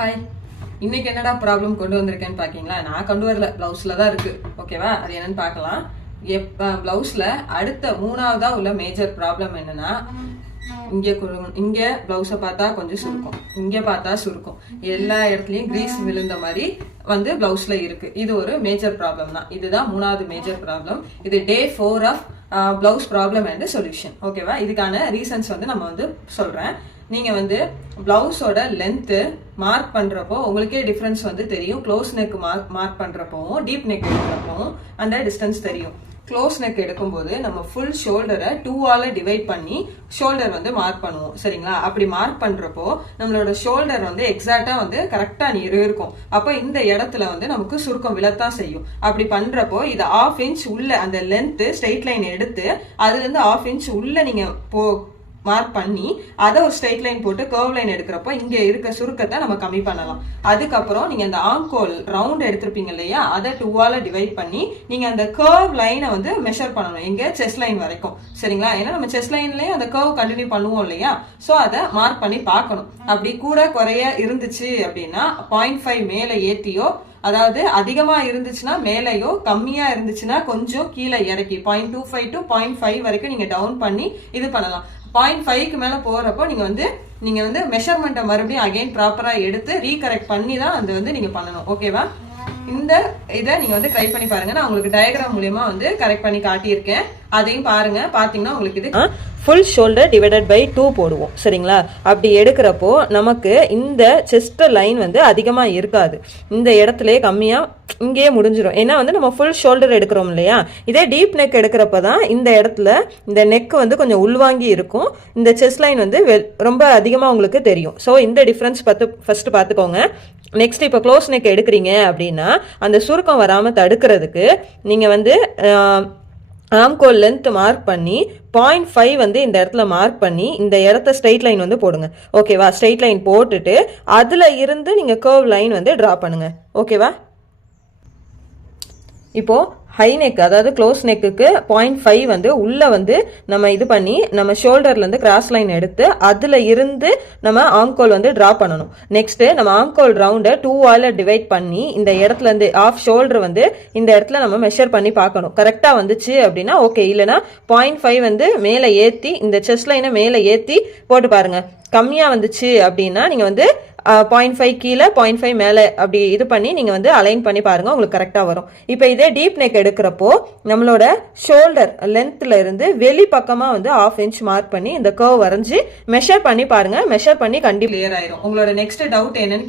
Hi, இன்னைக்கு என்னடா problem கொண்டு வந்திருக்கேன்னு பாக்கீங்களா? நான் கொண்டு வரல, பிளவுஸ்ல தான் இருக்கு. ஓகேவா? அது என்னன்னு பார்க்கலாம். பிளவுஸ்ல அடுத்த மூணாவதா உள்ள மேஜர் ப்ராப்ளம் என்னன்னா, இங்க பிளவுஸை பார்த்தா கொஞ்சம் சுருக்கும், இங்க பார்த்தா சுருக்கும், எல்லா இடத்துலயும் கிரீஸ் விழுந்த மாதிரி வந்து பிளவுஸ்ல இருக்கு. இது ஒரு மேஜர் ப்ராப்ளம் தான். இதுதான் மூணாவது மேஜர் ப்ராப்ளம். இது day 4 of blouse problem and solution. ஓகேவா? இதுக்கான ரீசன்ஸ் வந்து நம்ம வந்து சொல்றேன். நீங்க வந்து பிளவுஸோட லென்த்து மார்க் பண்றப்போ உங்களுக்கே டிஃபரன்ஸ் வந்து தெரியும். க்ளோஸ் நெக் மார்க் பண்றப்பவும் டீப் நெக் எடுக்கிறப்பவும் அந்த டிஸ்டன்ஸ் தெரியும். க்ளோஸ் நெக் எடுக்கும்போது நம்ம ஃபுல் ஷோல்டரை 2ஆல டிவைட் பண்ணி ஷோல்டர் வந்து மார்க் பண்ணுவோம். சரிங்களா? அப்படி மார்க் பண்றப்போ நம்மளோட ஷோல்டர் வந்து எக்ஸாக்டா வந்து கரெக்டா இருக்கும். அப்போ இந்த இடத்துல வந்து நமக்கு சுருக்கம் விழத்தான் செய்யும். அப்படி பண்றப்போ இது 1/2 இன்ச் உள்ள அந்த லென்த் ஸ்ட்ரெயிட் லைன் எடுத்து அதுல இருந்து 1/2 இன்ச் உள்ள நீங்க மார்க் பண்ணி அதை ஒரு ஸ்ட்ரெயிட் லைன் போட்டு கர்வ் லைன் எடுக்கிறப்போ இங்க இருக்க சுருக்கத்தை நம்ம கம்மி பண்ணலாம். அதுக்கப்புறம் நீங்க அந்த ஆங்கோல் ரவுண்ட் எடுத்திருப்பீங்க இல்லையா, அதை 2ஆல டிவைட் பண்ணி நீங்க அந்த கர்வ் லைனை வந்து மெஷர் பண்ணணும், எங்க செஸ்ட் லைன் வரைக்கும். சரிங்களா? ஏன்னா நம்ம செஸ்ட் லைன்லயே அந்த கர்வ் கண்டினியூ பண்ணுவோம் இல்லையா, சோ அதை மார்க் பண்ணி பார்க்கணும். அப்படி கூட குறைய இருந்துச்சு அப்படின்னா 0.5 மேல ஏத்தியோ, அதாவது அதிகமா இருந்துச்சுன்னா மேலையோ, கம்மியா இருந்துச்சுன்னா கொஞ்சம் கீழே இறக்கி 0.25 to 0.5 வரைக்கும் நீங்க டவுன் பண்ணி இது பண்ணலாம். 0.5க்கு மேல போறப்போ நீங்க வந்து மெஷர்மெண்ட்டை மறுபடியும் அகைன் ப்ராப்பரா எடுத்து ரீகரெக்ட் பண்ணி தான் அது வந்து நீங்க பண்ணணும். ஓகேவா? இந்த இதை நீங்க வந்து ட்ரை பண்ணி பாருங்க. நான் உங்களுக்கு டயக்ராம் மூலியமா வந்து கரெக்ட் பண்ணி காட்டியிருக்கேன். அதையும் பாருங்க. பாத்தீங்கன்னா உங்களுக்கு இது ஃபுல் ஷோல்டர் டிவைடட் பை 2 போடுவோம். சரிங்களா? அப்படி எடுக்கிறப்போ நமக்கு இந்த செஸ்ட் லைன் வந்து அதிகமா இருக்காது, இந்த இடத்துலயே கம்மியா இங்கேயே முடிஞ்சிடும். ஏன்னா வந்து நம்ம ஃபுல் ஷோல்டர் எடுக்கிறோம் இல்லையா. இதே டீப் நெக் எடுக்கிறப்ப தான் இந்த இடத்துல இந்த நெக் வந்து கொஞ்சம் உள்வாங்கி இருக்கும், இந்த செஸ்ட் லைன் வந்து ரொம்ப அதிகமாக உங்களுக்கு தெரியும். ஸோ இந்த டிஃப்ரென்ஸ் ஃபர்ஸ்ட் பார்த்துக்கோங்க. நெக்ஸ்ட் இப்போ க்ளோஸ் நெக் எடுக்கிறீங்க அப்படின்னா அந்த சுருக்கம் வராமல் தடுக்கிறதுக்கு நீங்கள் வந்து ஆம்கோல் லென்த் மார்க் பண்ணி 0.5 வந்து இந்த இடத்துல மார்க் பண்ணி இந்த இடத்த ஸ்ட்ரெயிட் லைன் வந்து போடுங்க. ஓகேவா? ஸ்ட்ரெயிட் லைன் போட்டுட்டு அதில் இருந்து நீங்கள் கர்வ் லைன் வந்து ட்ரா பண்ணுங்க. ஓகேவா? இப்போ ஹை நெக், அதாவது க்ளோஸ் நெக்குக்கு 0.5 வந்து உள்ள வந்து நம்ம இது பண்ணி நம்ம ஷோல்டர்லேருந்து கிராஸ் லைன் எடுத்து அதில் இருந்து நம்ம ஆம்கோல் வந்து ட்ரா பண்ணணும். நெக்ஸ்ட் நம்ம ஆம்கோல் ரவுண்டை 2ஆல டிவைட் பண்ணி இந்த இடத்துல இருந்து ஆஃப் ஷோல்டர் வந்து இந்த இடத்துல நம்ம மெஷர் பண்ணி பார்க்கணும். கரெக்டாக வந்துச்சு அப்படின்னா ஓகே, இல்லைனா 0.5 வந்து மேலே ஏற்றி இந்த செஸ்ட் லைனை மேலே ஏற்றி போட்டு பாருங்க. கம்மியாக வந்துச்சு அப்படின்னா நீங்கள் வந்து 0.5 கீழே 0.5 மேலே அப்படி இது பண்ணி நீங்கள் வந்து அலைன் பண்ணி பாருங்கள், உங்களுக்கு கரெக்டாக வரும். இப்போ இதே டீப் நெக் எடுக்கிறப்போ நம்மளோட ஷோல்டர் லென்த்தில் இருந்து வெளி பக்கமாக வந்து 1/2 இன்ச் மார்க் பண்ணி இந்த கர்வ் வரைஞ்சி மெஷர் பண்ணி பாருங்கள். மெஷர் பண்ணி கண்டிப்பாக கிளியர் ஆயிரும். உங்களோட நெக்ஸ்ட் டவுட் என்னன்னு